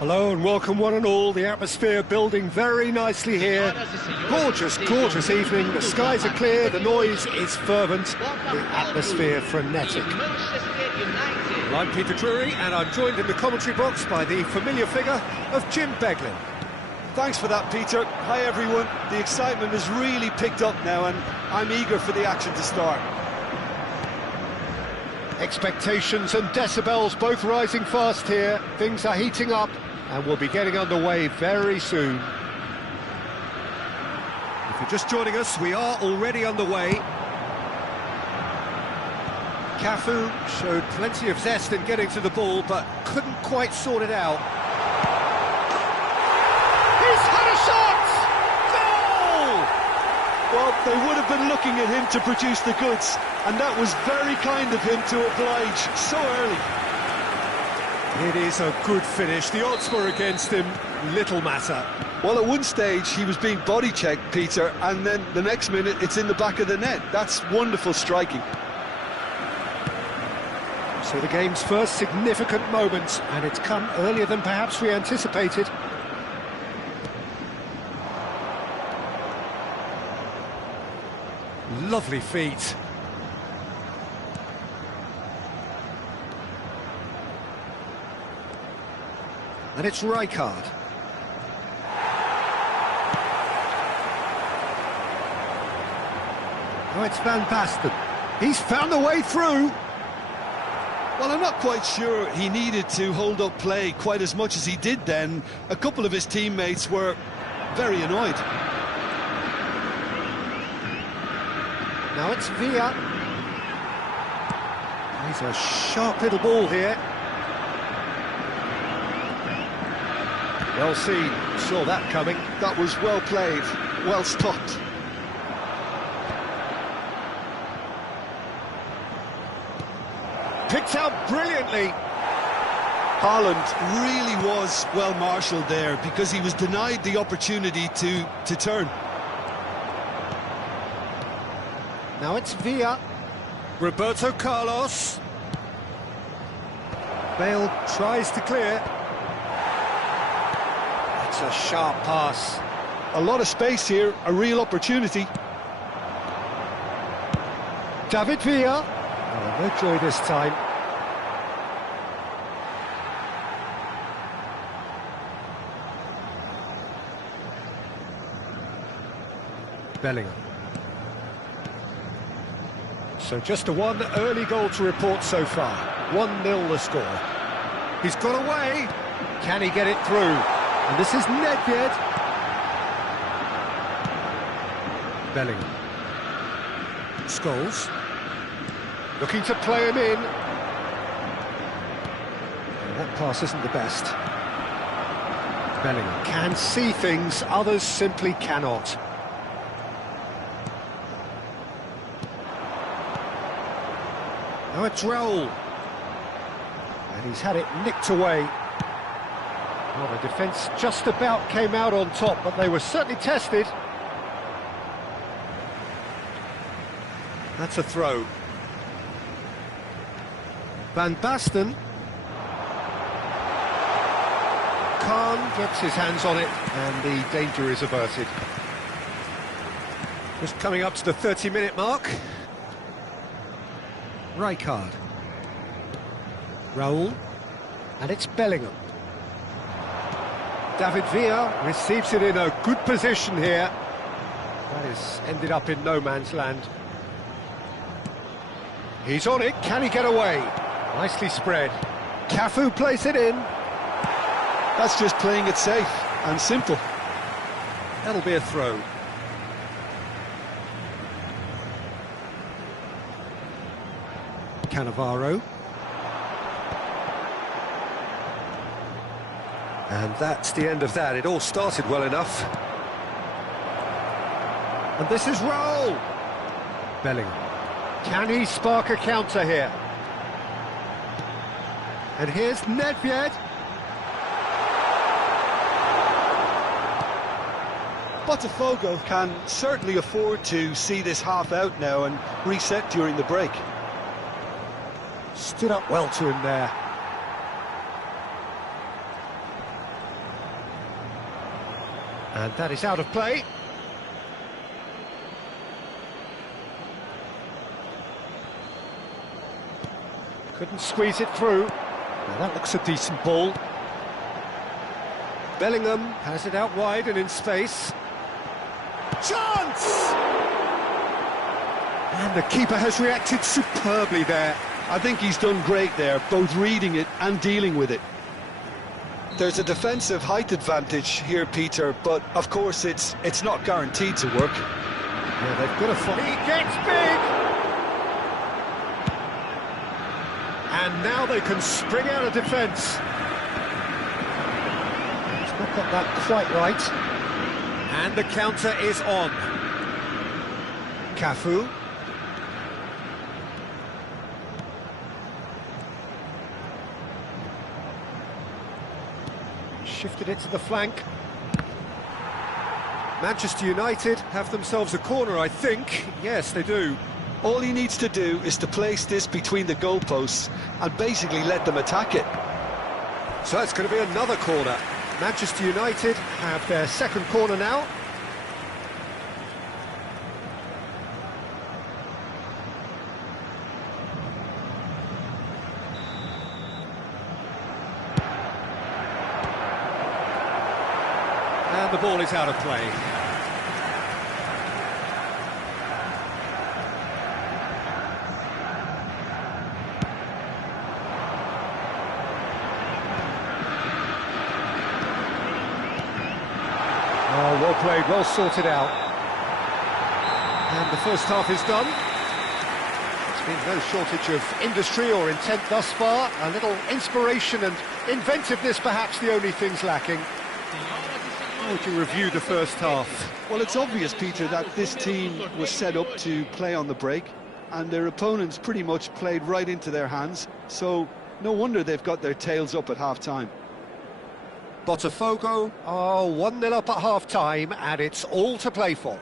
Hello and welcome one and all. The atmosphere building very nicely here. Gorgeous, gorgeous evening. The skies are clear, the noise is fervent, the atmosphere frenetic. Well, I'm Peter Drury and I'm joined in the commentary box by the familiar figure of Jim Beglin. Thanks for that, Peter. Hi everyone. The excitement has really picked up now and I'm eager for the action to start. Expectations and decibels both rising fast here. Things are heating up and we'll be getting underway very soon. If you're just joining us, we are already underway. Cafu showed plenty of zest in getting to the ball, but couldn't quite sort it out. He's had a shot! Goal! Well, they would have been looking at him to produce the goods, and that was very kind of him to oblige so early. It is a good finish. The odds were against him, little matter. Well, at one stage he was being body-checked, Peter, and then the next minute it's in the back of the net. That's wonderful striking. So the game's first significant moment, and it's come earlier than perhaps we anticipated. Lovely feet. And it's Rijkaard. Oh, it's Van Basten. He's found a way through. Well, I'm not quite sure he needed to hold up play quite as much as he did then. A couple of his teammates were very annoyed. Now it's Villa. He's a sharp little ball here. Well seen, saw that coming. That was well played, well stopped. Picked out brilliantly. Haaland really was well marshalled there because he was denied the opportunity to turn. Now it's Villa. Roberto Carlos. Bale tries to clear. It's a sharp pass. A lot of space here, a real opportunity. David Villa. Oh, no joy this time. Bellingham. So just a one early goal to report so far. 1-0 the score. He's got away. Can he get it through? And this is Nedved. Bellingham. Scholes. Looking to play him in. And that pass isn't the best. Bellingham can see things, others simply cannot. Now it's Raul. And he's had it nicked away. Well, the defence just about came out on top, but they were certainly tested. That's a throw. Van Basten. Khan gets his hands on it, and the danger is averted. Just coming up to the 30-minute mark. Rijkaard. Raul. And it's Bellingham. David Villa receives it in a good position here. That has ended up in no man's land. He's on it, can he get away? Nicely spread. Cafu plays it in. That's just playing it safe and simple. That'll be a throw. Cannavaro. And that's the end of that. It all started well enough. And this is Raul. Bellingham. Can he spark a counter here? And here's Nedved. Botafogo can certainly afford to see this half out now and reset during the break. Stood up well to him there. And that is out of play. Couldn't squeeze it through. Now that looks a decent ball. Bellingham has it out wide and in space. Chance! And the keeper has reacted superbly there. I think he's done great there, both reading it and dealing with it. There's a defensive height advantage here, Peter, but of course it's not guaranteed to work. Yeah, they've got to fight. He gets big! And now they can spring out of defence. He's not got that quite right. And the counter is on. Cafu. Shifted it to the flank. Manchester United have themselves a corner, I think. Yes, they do. All he needs to do is to place this between the goalposts and basically let them attack it. So it's going to be another corner. Manchester United have their second corner now. And the ball is out of play. Oh, well played, well sorted out. And the first half is done. There's been no shortage of industry or intent thus far. A little inspiration and inventiveness, perhaps the only things lacking. How would you review the first half? Well, it's obvious, Peter, that this team was set up to play on the break, and their opponents pretty much played right into their hands, so no wonder they've got their tails up at half-time. Botafogo are 1-0 up at half-time, and it's all to play for.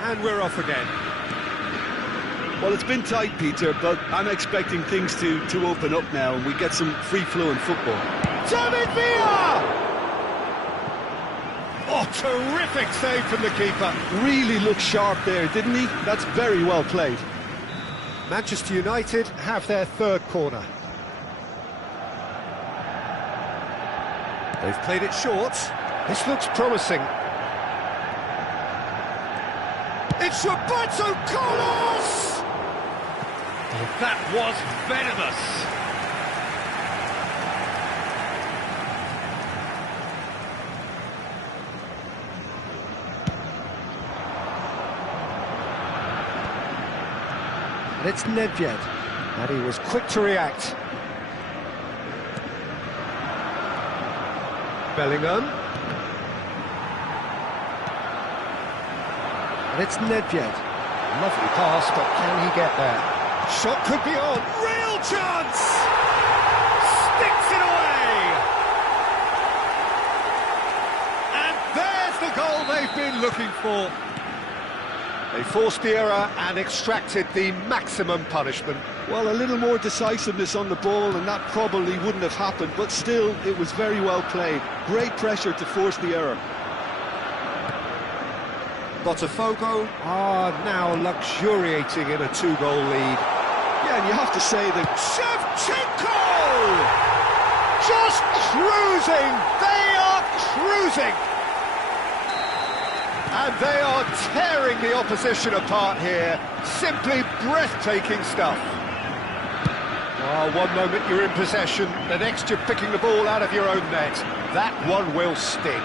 And we're off again. Well, it's been tight, Peter, but I'm expecting things to open up now and we get some free-flowing football. David Villa! Oh, terrific save from the keeper. Really looked sharp there, didn't he? That's very well played. Manchester United have their third corner. They've played it short. This looks promising. It's Roberto Carlos! Oh, that was venomous. And it's Nedved, and he was quick to react. Bellingham. And it's Nedved. Lovely pass, but can he get there? Shot could be on. Real chance! Sticks it away! And there's the goal they've been looking for. They forced the error and extracted the maximum punishment. Well, a little more decisiveness on the ball and that probably wouldn't have happened, but still, it was very well played. Great pressure to force the error. Botafogo are now luxuriating in a two-goal lead. Yeah, and you have to say that Shevchenko! Just cruising! They are cruising! And they are tearing the opposition apart here. Simply breathtaking stuff. Oh, one moment you're in possession, the next you're picking the ball out of your own net. That one will sting.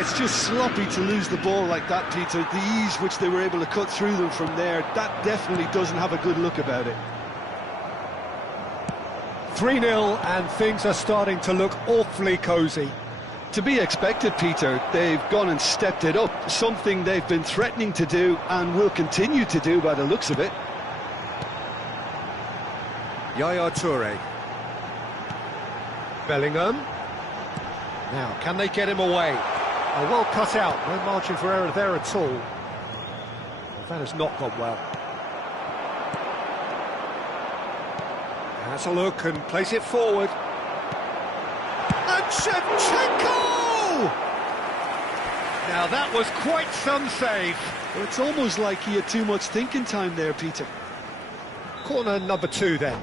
It's just sloppy to lose the ball like that, Peter. The ease which they were able to cut through them from there, that definitely doesn't have a good look about it. 3-0 and things are starting to look awfully cosy. To be expected, Peter. They've gone and stepped it up, something they've been threatening to do and will continue to do by the looks of it. Yaya Toure. Bellingham. Now, can they get him away? Oh, well cut out, no margin for error there at all. Well, that has not gone well. Has a look and plays it forward. And Shevchenko! Now that was quite some save. Well, it's almost like he had too much thinking time there, Peter. Corner number 2 then.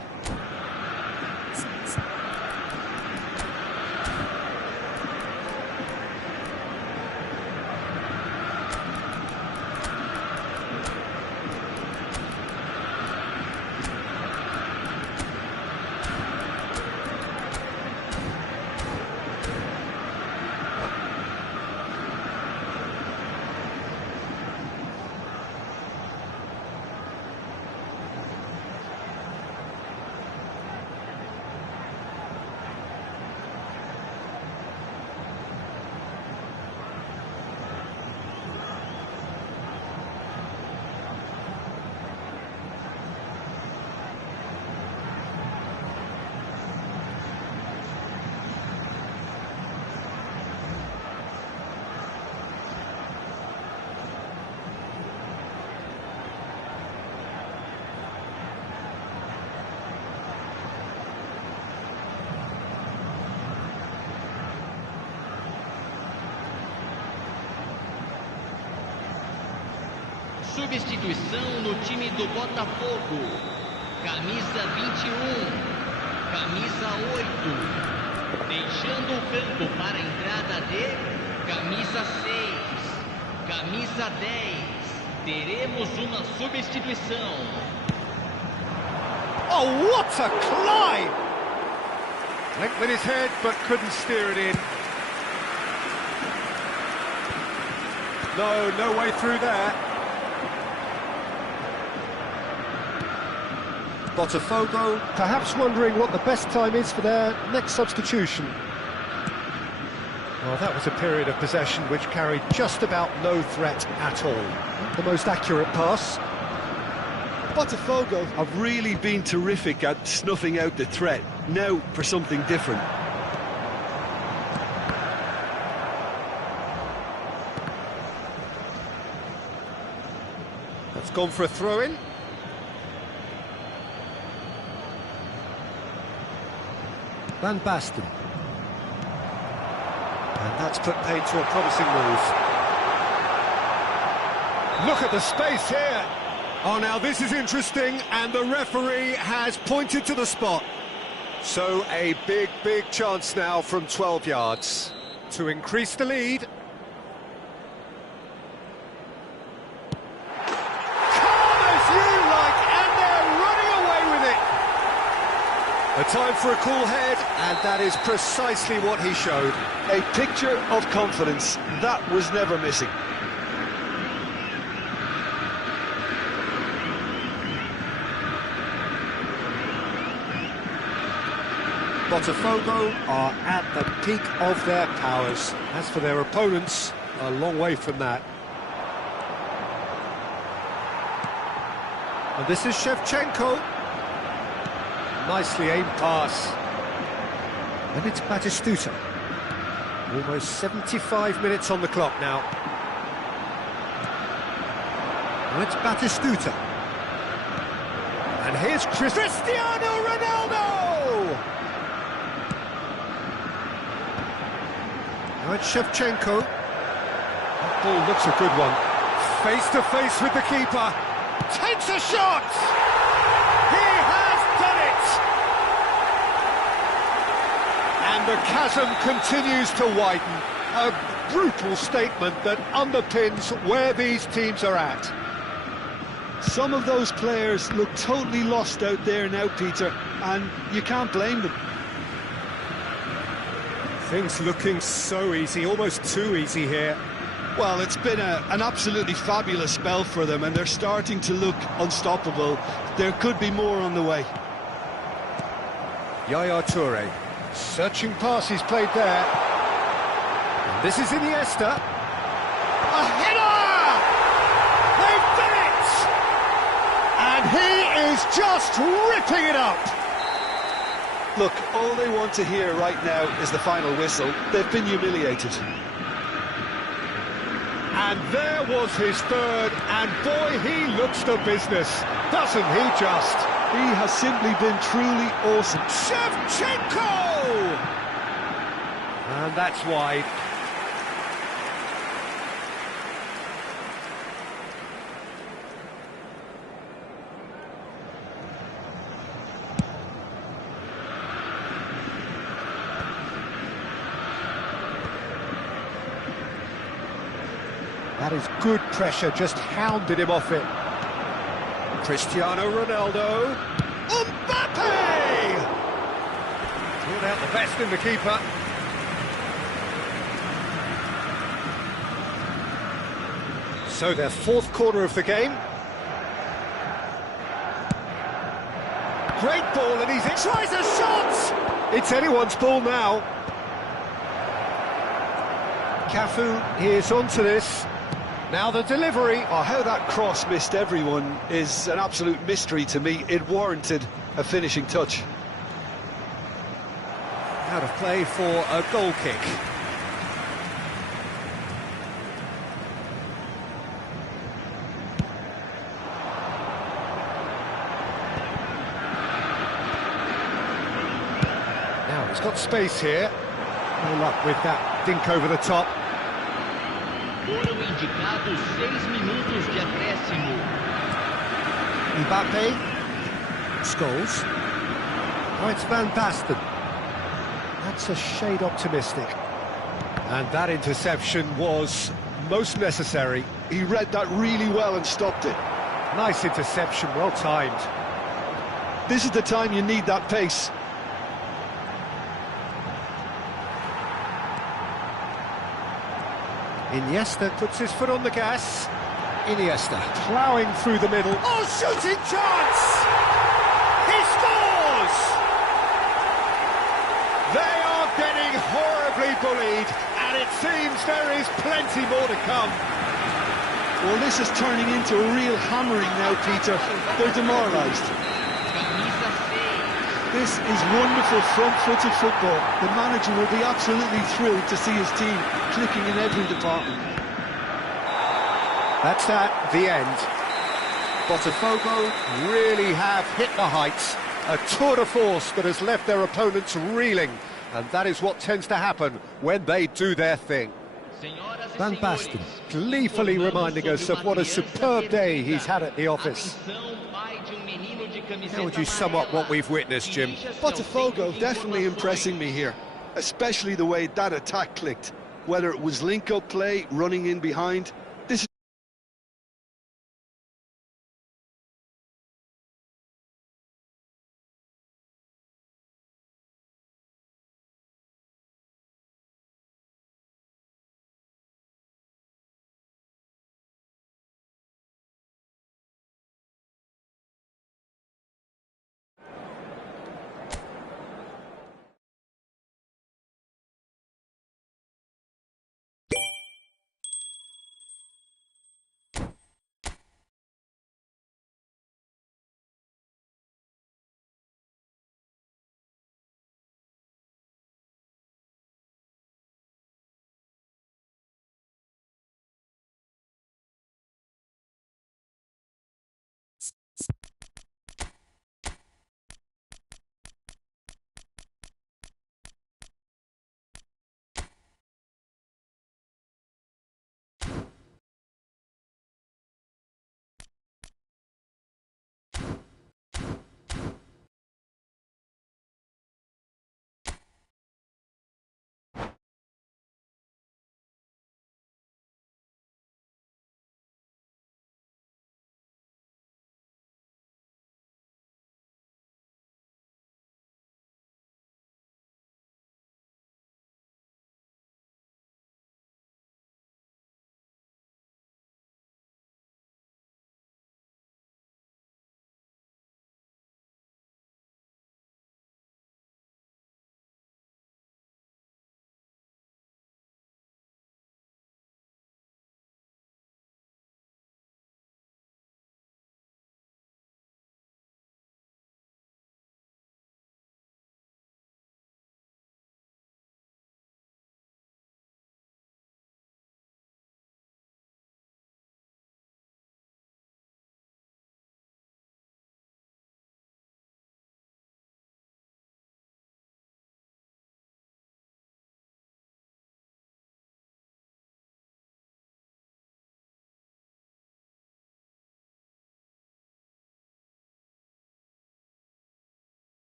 Substituição no time do Botafogo. Camisa 21, camisa 8. Deixando o campo para a entrada de camisa 6, camisa 10. Teremos uma substituição. Oh, what a climb! Went with his head, but couldn't steer it in. No way through there. Botafogo, perhaps wondering what the best time is for their next substitution. Well, that was a period of possession which carried just about no threat at all. The most accurate pass. Botafogo have really been terrific at snuffing out the threat. Now for something different. That's gone for a throw-in. Van Basten. And that's put paid to a promising move. Look at the space here. Oh, now this is interesting, and the referee has pointed to the spot. So a big chance now from 12 yards to increase the lead. A time for a cool head, and that is precisely what he showed. A picture of confidence. That was never missing. Botafogo are at the peak of their powers. As for their opponents, a long way from that. And this is Shevchenko. Nicely aimed pass. And it's Batistuta. Almost 75 minutes on the clock now. And it's Batistuta. And here's Cristiano Ronaldo! Now it's Shevchenko. That ball looks a good one. Face to face with the keeper. Takes a shot! He has done it! And the chasm continues to widen. A brutal statement that underpins where these teams are at. Some of those players look totally lost out there now, Peter, and you can't blame them. Things looking so easy, almost too easy here. Well, it's been an absolutely fabulous spell for them, and they're starting to look unstoppable. There could be more on the way. Yaya Toure, searching pass he's played there. And this is Iniesta. A header! They've done it! And he is just ripping it up! Look, all they want to hear right now is the final whistle. They've been humiliated. And there was his third, and boy, he looks the business, doesn't he just? He has simply been truly awesome. Shevchenko! And that's wide. That is good pressure, just hounded him off it. Cristiano Ronaldo. Mbappe! Pulled out the best in the keeper. So their fourth corner of the game. Great ball, and he tries a shot! It's anyone's ball now. Cafu is onto this. Now the delivery. Oh, how that cross missed everyone is an absolute mystery to me. It warranted a finishing touch. Out of play for a goal kick. Now he's got space here. No luck with that dink over the top. Foram indicados 6 minutos de acréscimo. Mbappe. Scholes. Oh, it's Van Basten. That's a shade optimistic. And that interception was most necessary. He read that really well and stopped it. Nice interception, well timed. This is the time you need that pace. Iniesta puts his foot on the gas. Iniesta ploughing through the middle. Oh, shooting chance! He scores! They are getting horribly bullied, and it seems there is plenty more to come. Well, this is turning into a real hammering now, Peter. They're demoralised. This is wonderful front-footed football. The manager will be absolutely thrilled to see his team clicking in every department. That's that, the end. Botafogo really have hit the heights. A tour de force that has left their opponents reeling. And that is what tends to happen when they do their thing. Van Basten gleefully reminding us of what a superb day he's had at the office. How would you sum up what we've witnessed, Jim? Botafogo definitely impressing me here, especially the way that attack clicked. Whether it was link-up play, running in behind, this is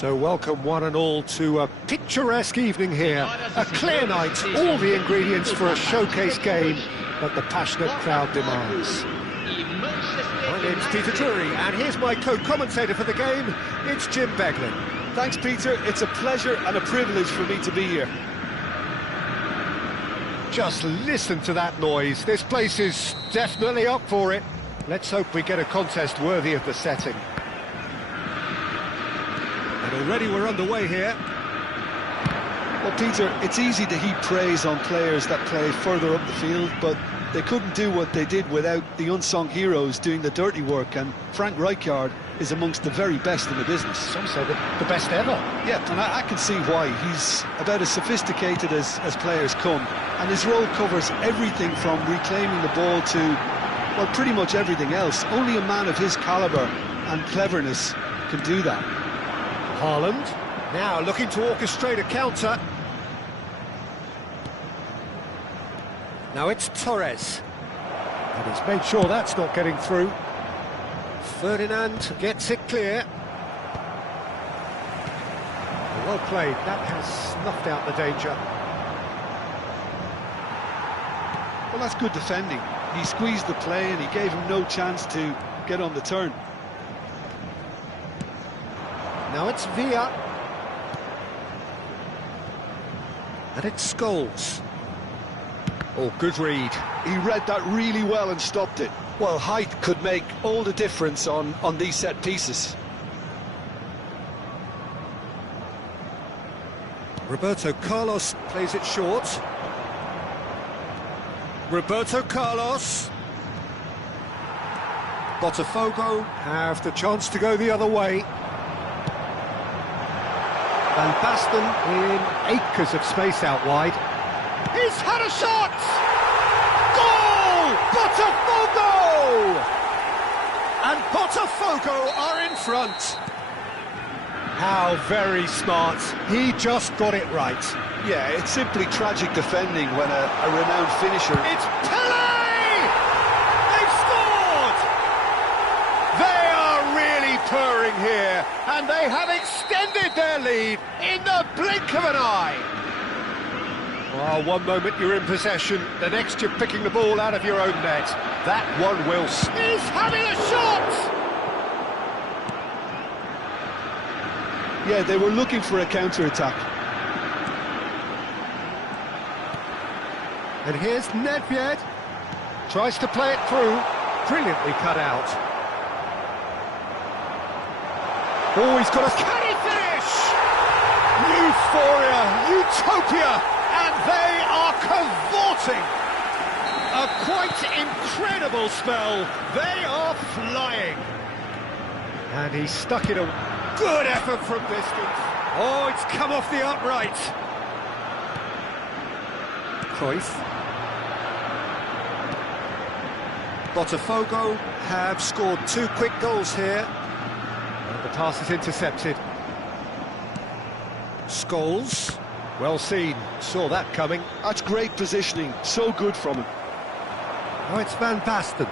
So welcome one and all to a picturesque evening here. A clear night, all the ingredients for a showcase game that the passionate crowd demands. My name's Peter Drury, and here's my co-commentator for the game, it's Jim Beglin. Thanks, Peter. It's a pleasure and a privilege for me to be here. Just listen to that noise. This place is definitely up for it. Let's hope we get a contest worthy of the setting. And already we're underway here. Well, Peter, it's easy to heap praise on players that play further up the field, but they couldn't do what they did without the unsung heroes doing the dirty work, and Frank Rijkaard is amongst the very best in the business. Some say the best ever. Yeah, and I can see why. He's about as sophisticated as players come, and his role covers everything from reclaiming the ball to, well, pretty much everything else. Only a man of his calibre and cleverness can do that. Haaland, now looking to orchestrate a counter. Now it's Torres. And he's made sure that's not getting through. Ferdinand gets it clear. Well played, that has snuffed out the danger. Well, that's good defending. He squeezed the play and he gave him no chance to get on the turn. Now it's Villa. And it's Scholes. Oh, good read. He read that really well and stopped it. Well, height could make all the difference on these set pieces. Roberto Carlos plays it short. Roberto Carlos. Botafogo have the chance to go the other way. Van Basten in acres of space out wide. He's had a shot! Goal! Botafogo! And Botafogo are in front. How very smart. He just got it right. Yeah, it's simply tragic defending when a renowned finisher... It's Pele! They've scored! They are really purring here. here, and they have extended their lead in the blink of an eye. Oh, one moment you're in possession, the next you're picking the ball out of your own net. That one will... He's having a shot! Yeah, they were looking for a counter-attack. And here's Nedved. Tries to play it through. Brilliantly cut out. Oh, he's got a... Can he finish? Euphoria, utopia, and they are cavorting. A quite incredible spell. They are flying. And he stuck it a good effort from distance. Oh, it's come off the upright. Cruyff. Botafogo have scored 2 quick goals here. And the pass is intercepted. Scholes, well seen, saw that coming. That's great positioning, so good from him. Oh, it's Van Basten.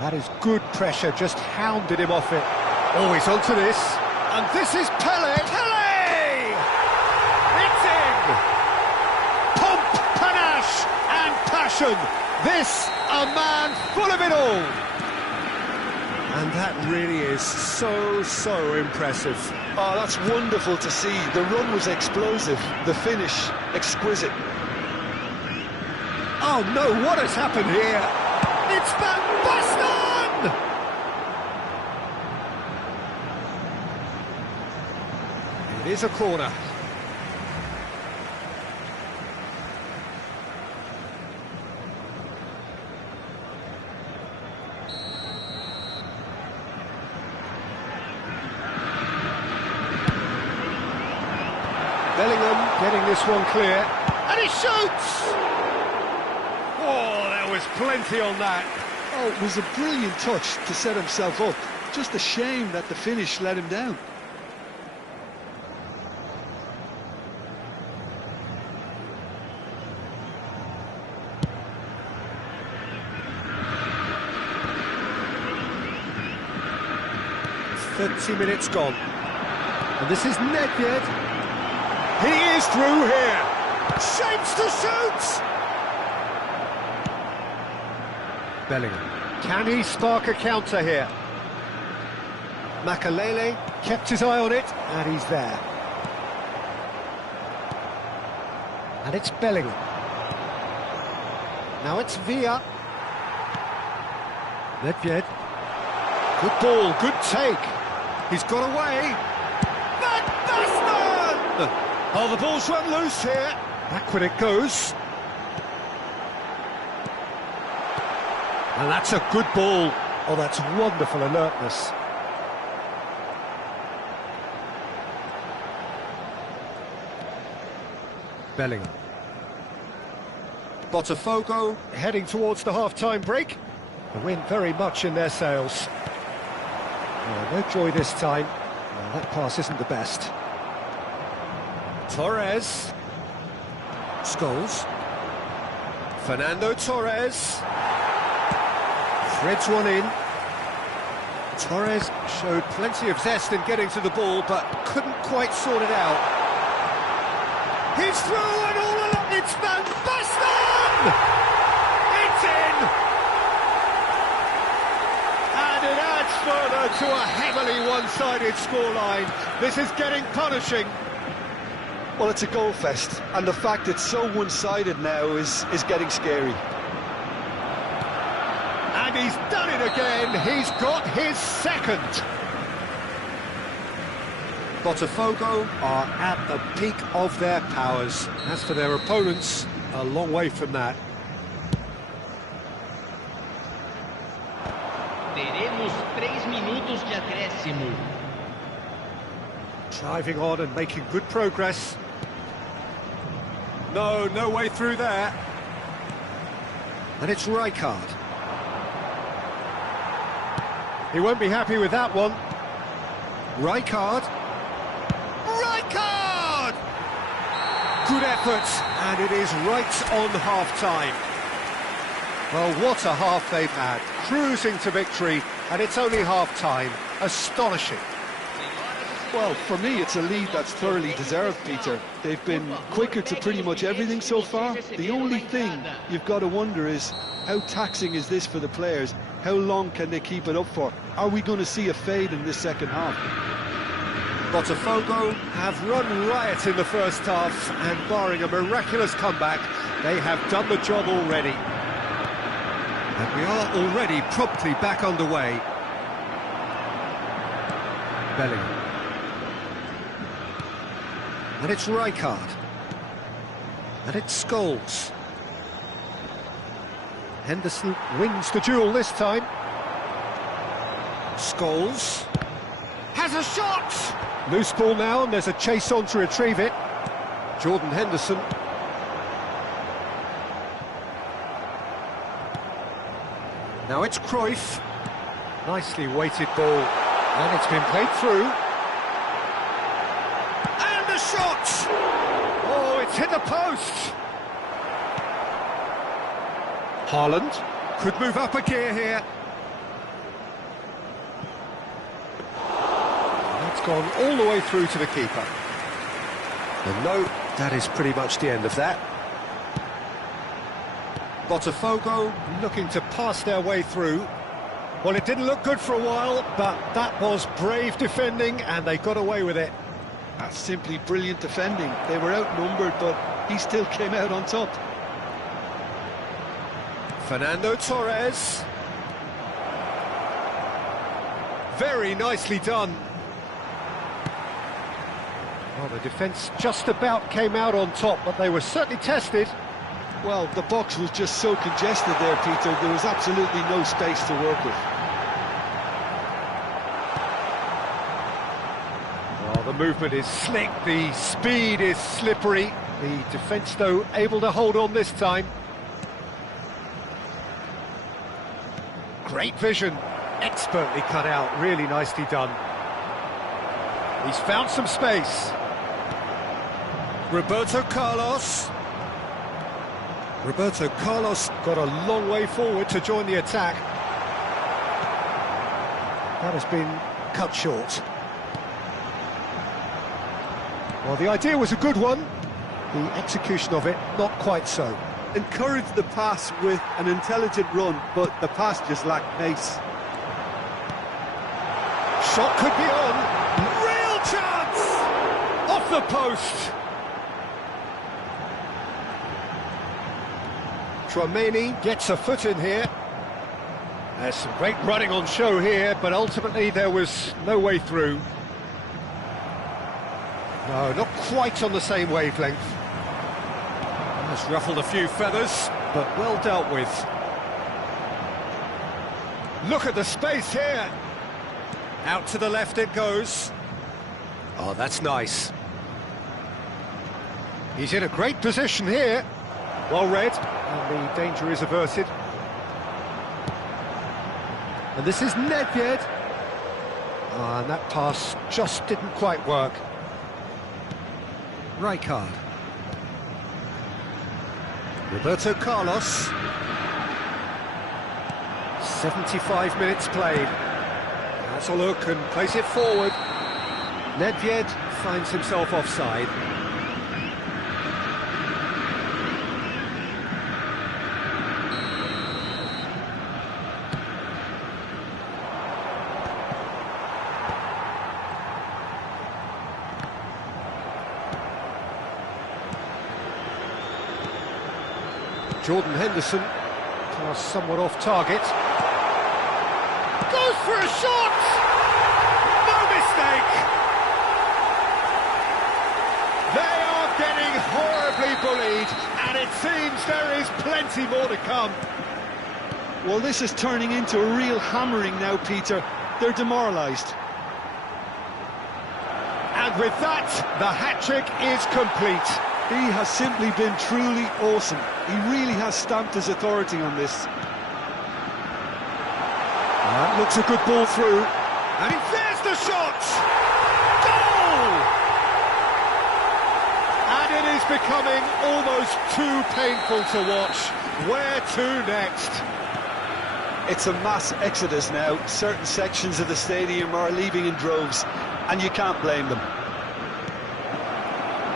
That is good pressure, just hounded him off it. Oh, he's onto this. And this is Pele. Pele! It's in! Pomp, panache and passion. This, a man full of it all. And that really is so impressive. Oh, that's wonderful to see. The run was explosive, the finish exquisite. Oh no, what has happened here? It's Van Basten! It is a corner. Bellingham getting this one clear, and he shoots! Oh, there was plenty on that. Oh, it was a brilliant touch to set himself up. Just a shame that the finish let him down. .30 minutes gone. And this is Nedved. He is through here. Shapes to shoot! Bellingham. Can he spark a counter here? Makalele kept his eye on it, and he's there. And it's Bellingham. Now it's Villa. Nedved. Good ball, good take. He's got away. Van Basten! Oh, the ball's run loose here. Back when it goes. And that's a good ball. Oh, that's wonderful alertness. Bellingham. Botafogo heading towards the half-time break. The wind very much in their sails. Oh, no joy this time. Oh, that pass isn't the best. Torres. Scholes. Fernando Torres. Threads one in. Torres showed plenty of zest in getting to the ball, but couldn't quite sort it out. He's through and all along. It's Van Basten! It's in! And it adds further to a heavily one-sided scoreline. This is getting punishing. Well, it's a goal fest, and the fact it's so one-sided now is getting scary. And he's done it again. He's got his second. Botafogo are at the peak of their powers. As for their opponents, a long way from that. Teremos 3 minutos de acréscimo. Driving on and making good progress. No way through there. And it's Rijkaard. He won't be happy with that one. Rijkaard. Rijkaard! Good effort, and it is right on half-time. Well, what a half they've had. Cruising to victory, and it's only half-time. Astonishing. Well, for me, it's a lead that's thoroughly deserved, Peter. They've been quicker to pretty much everything so far. The only thing you've got to wonder is, how taxing is this for the players? How long can they keep it up for? Are we going to see a fade in this second half? Botafogo have run riot in the first half, and barring a miraculous comeback, they have done the job already. And we are already promptly back underway. Bellingham. And it's Rijkaard. And it's Scholes. Henderson wins the duel this time. Scholes has a shot! Loose ball now, and there's a chase on to retrieve it. Jordan Henderson. Now it's Cruyff. Nicely weighted ball. And it's been played through. And a shot! Oh, it's hit the post! Haaland could move up a gear here. That's gone all the way through to the keeper. And no, that is pretty much the end of that. Botafogo looking to pass their way through. Well, it didn't look good for a while, but that was brave defending, and they got away with it. That's simply brilliant defending. They were outnumbered, but he still came out on top. Fernando Torres. Very nicely done. Well, the defence just about came out on top, but they were certainly tested. Well, the box was just so congested there, Peter. There was absolutely no space to work with. Well, the movement is slick, the speed is slippery. The defence, though, able to hold on this time. Great vision, expertly cut out, really nicely done. He's found some space. Roberto Carlos. Roberto Carlos got a long way forward to join the attack. That has been cut short. Well, the idea was a good one. The execution of it, not quite so. Encouraged the pass with an intelligent run, but the pass just lacked pace. Shot could be on. Real chance! Off the post. Tchouaméni gets a foot in here. There's some great running on show here, but ultimately there was no way through. No, not quite on the same wavelength. Has ruffled a few feathers, but well dealt with. Look at the space here. Out to the left it goes. Oh, that's nice. He's in a great position here. Well read, and the danger is averted. And this is Nedved. Oh, and that pass just didn't quite work. Rijkaard. Roberto Carlos. 75 minutes played. That's a look and plays it forward. Nedved finds himself offside. Jordan Henderson, pass somewhat off target. Goes for a shot! No mistake! They are getting horribly bullied, and it seems there is plenty more to come. Well, this is turning into a real hammering now, Peter. They're demoralised. And with that, the hat-trick is complete. He has simply been truly awesome. He really has stamped his authority on this. That looks a good ball through. And there's the shot! Goal! And it is becoming almost too painful to watch. Where to next? It's a mass exodus now. Certain sections of the stadium are leaving in droves, and you can't blame them.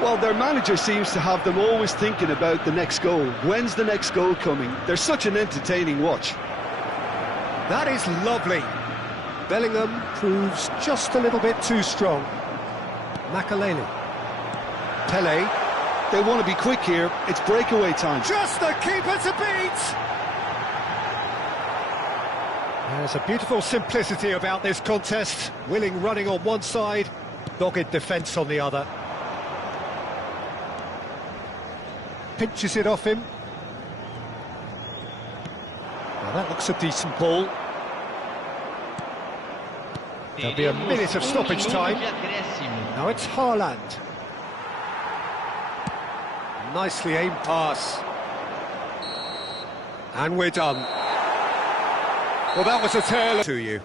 Well, their manager seems to have them always thinking about the next goal. When's the next goal coming? They're such an entertaining watch. That is lovely. Bellingham proves just a little bit too strong. Makaleli. Pele. They want to be quick here. It's breakaway time. Just the keeper to beat! There's a beautiful simplicity about this contest. Willing running on one side, dogged defence on the other. Pinches it off him. Now that looks a decent ball. There'll be a minute of stoppage time. Now it's Haaland. Nicely aimed pass. And we're done. Well, that was a tale to you.